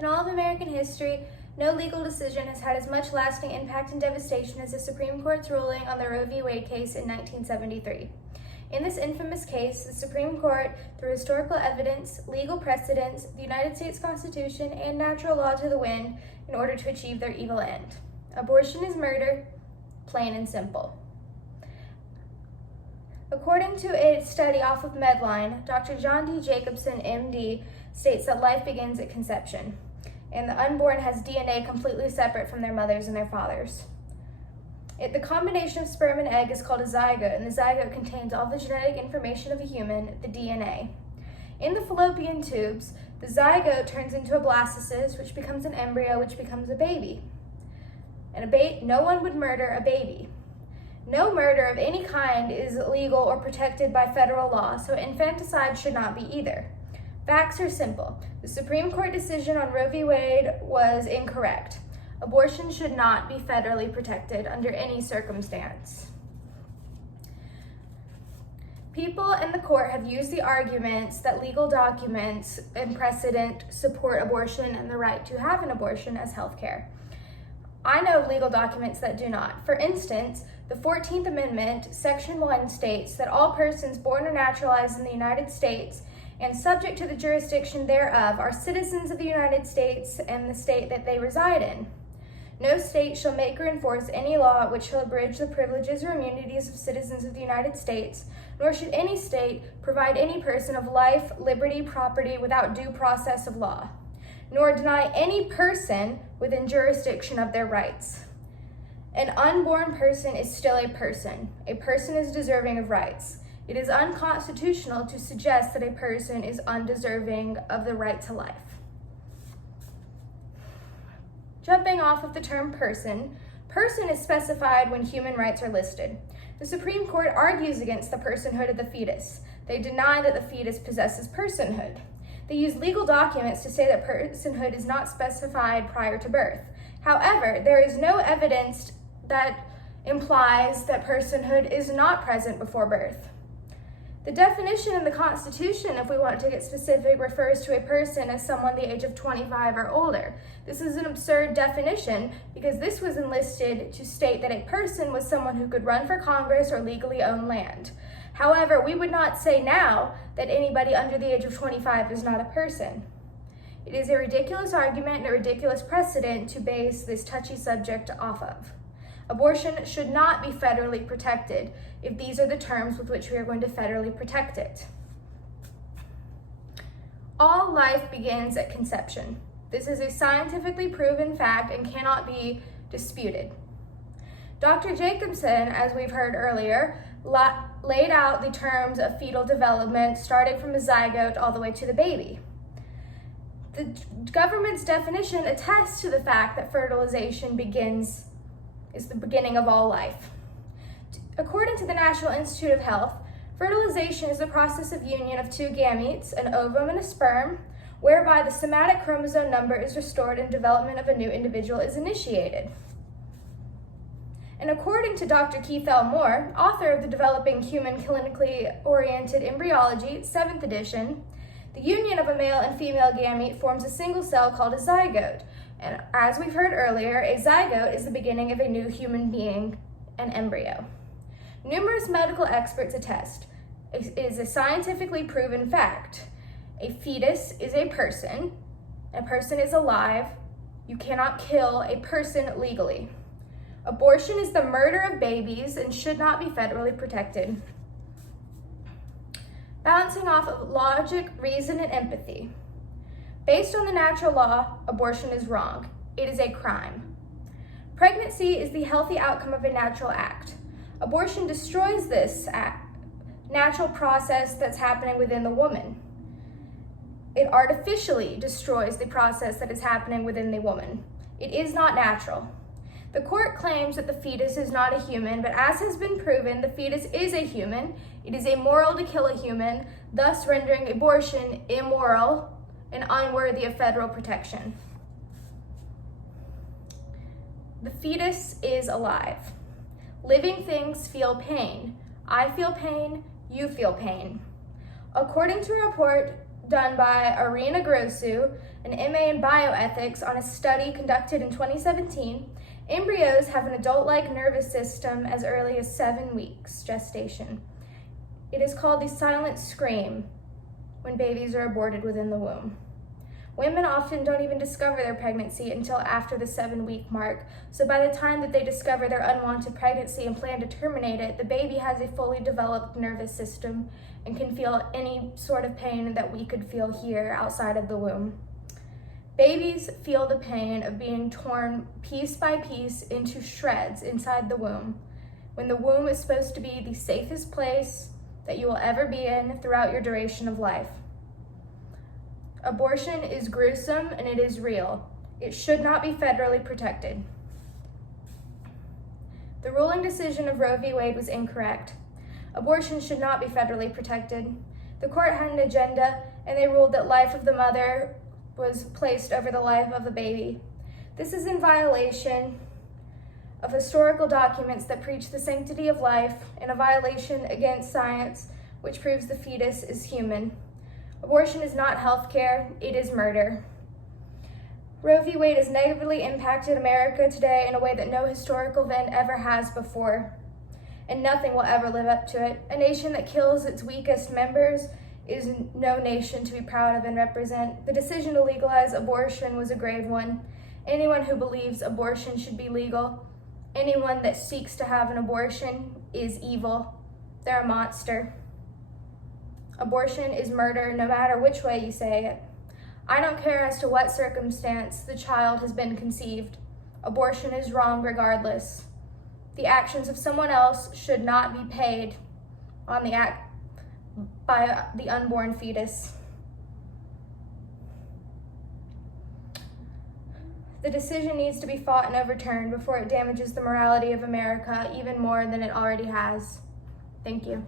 In all of American history, no legal decision has had as much lasting impact and devastation as the Supreme Court's ruling on the Roe v. Wade case in 1973. In this infamous case, the Supreme Court, through historical evidence, legal precedents, the United States Constitution, and natural law to the wind, in order to achieve their evil end. Abortion is murder, plain and simple. According to a study off of Medline, Dr. John D. Jacobson, MD, states that life begins at conception, and the unborn has DNA completely separate from their mothers and their fathers. The combination of sperm and egg is called a zygote, and the zygote contains all the genetic information of a human, the DNA. In the fallopian tubes, the zygote turns into a blastocyst, which becomes an embryo, which becomes a baby. And no one would murder a baby. No murder of any kind is legal or protected by federal law, so infanticide should not be either. Facts are simple. The Supreme Court decision on Roe v. Wade was incorrect. Abortion should not be federally protected under any circumstance. People in the court have used the arguments that legal documents and precedent support abortion and the right to have an abortion as healthcare. I know of legal documents that do not. For instance, the 14th Amendment, Section 1 states that all persons born or naturalized in the United States and subject to the jurisdiction thereof are citizens of the United States and the state that they reside in. No state shall make or enforce any law which shall abridge the privileges or immunities of citizens of the United States, nor should any state provide any person of life, liberty, property without due process of law, nor deny any person within jurisdiction of their rights. An unborn person is still a person. A person is deserving of rights. It is unconstitutional to suggest that a person is undeserving of the right to life. Jumping off of the term person, person is specified when human rights are listed. The Supreme Court argues against the personhood of the fetus. They deny that the fetus possesses personhood. They use legal documents to say that personhood is not specified prior to birth. However, there is no evidence that implies that personhood is not present before birth. The definition in the Constitution, if we want to get specific, refers to a person as someone the age of 25 or older. This is an absurd definition because this was enlisted to state that a person was someone who could run for Congress or legally own land. However, we would not say now that anybody under the age of 25 is not a person. It is a ridiculous argument and a ridiculous precedent to base this touchy subject off of. Abortion should not be federally protected if these are the terms with which we are going to federally protect it. All life begins at conception. This is a scientifically proven fact and cannot be disputed. Dr. Jacobson, as we've heard earlier, laid out the terms of fetal development starting from the zygote all the way to the baby. The government's definition attests to the fact that fertilization is the beginning of all life. According to the National Institute of Health, fertilization is the process of union of two gametes, an ovum and a sperm, whereby the somatic chromosome number is restored and development of a new individual is initiated. And according to Dr. Keith L. Moore, author of the Developing Human Clinically Oriented Embryology, 7th edition, the union of a male and female gamete forms a single cell called a zygote. And as we've heard earlier, a zygote is the beginning of a new human being, an embryo. Numerous medical experts attest it is a scientifically proven fact. A fetus is a person is alive. You cannot kill a person legally. Abortion is the murder of babies and should not be federally protected. Balancing off of logic, reason, and empathy. Based on the natural law, abortion is wrong. It is a crime. Pregnancy is the healthy outcome of a natural act. Abortion destroys this natural process that's happening within the woman. It artificially destroys the process that is happening within the woman. It is not natural. The court claims that the fetus is not a human, but as has been proven, the fetus is a human. It is immoral to kill a human, thus rendering abortion immoral and unworthy of federal protection. The fetus is alive. Living things feel pain. I feel pain, you feel pain. According to a report done by Irina Grossu, an MA in bioethics, on a study conducted in 2017, embryos have an adult-like nervous system as early as 7 weeks gestation. It is called the silent scream when babies are aborted within the womb. Women often don't even discover their pregnancy until after the 7-week mark, so by the time that they discover their unwanted pregnancy and plan to terminate it, the baby has a fully developed nervous system and can feel any sort of pain that we could feel here outside of the womb. Babies feel the pain of being torn piece by piece into shreds inside the womb, when the womb is supposed to be the safest place that you will ever be in throughout your duration of life. Abortion is gruesome and it is real. It should not be federally protected. The ruling decision of Roe v. Wade was incorrect. Abortion should not be federally protected. The court had an agenda and they ruled that life of the mother was placed over the life of the baby. This is in violation of historical documents that preach the sanctity of life and a violation against science which proves the fetus is human. Abortion is not health care, it is murder. Roe v. Wade has negatively impacted America today in a way that no historical event ever has before, and nothing will ever live up to it. A nation that kills its weakest members is no nation to be proud of and represent. The decision to legalize abortion was a grave one. Anyone who believes abortion should be legal, anyone that seeks to have an abortion is evil. They're a monster. Abortion is murder, no matter which way you say it. I don't care as to what circumstance the child has been conceived. Abortion is wrong regardless. The actions of someone else should not be paid on the act by the unborn fetus. The decision needs to be fought and overturned before it damages the morality of America even more than it already has. Thank you.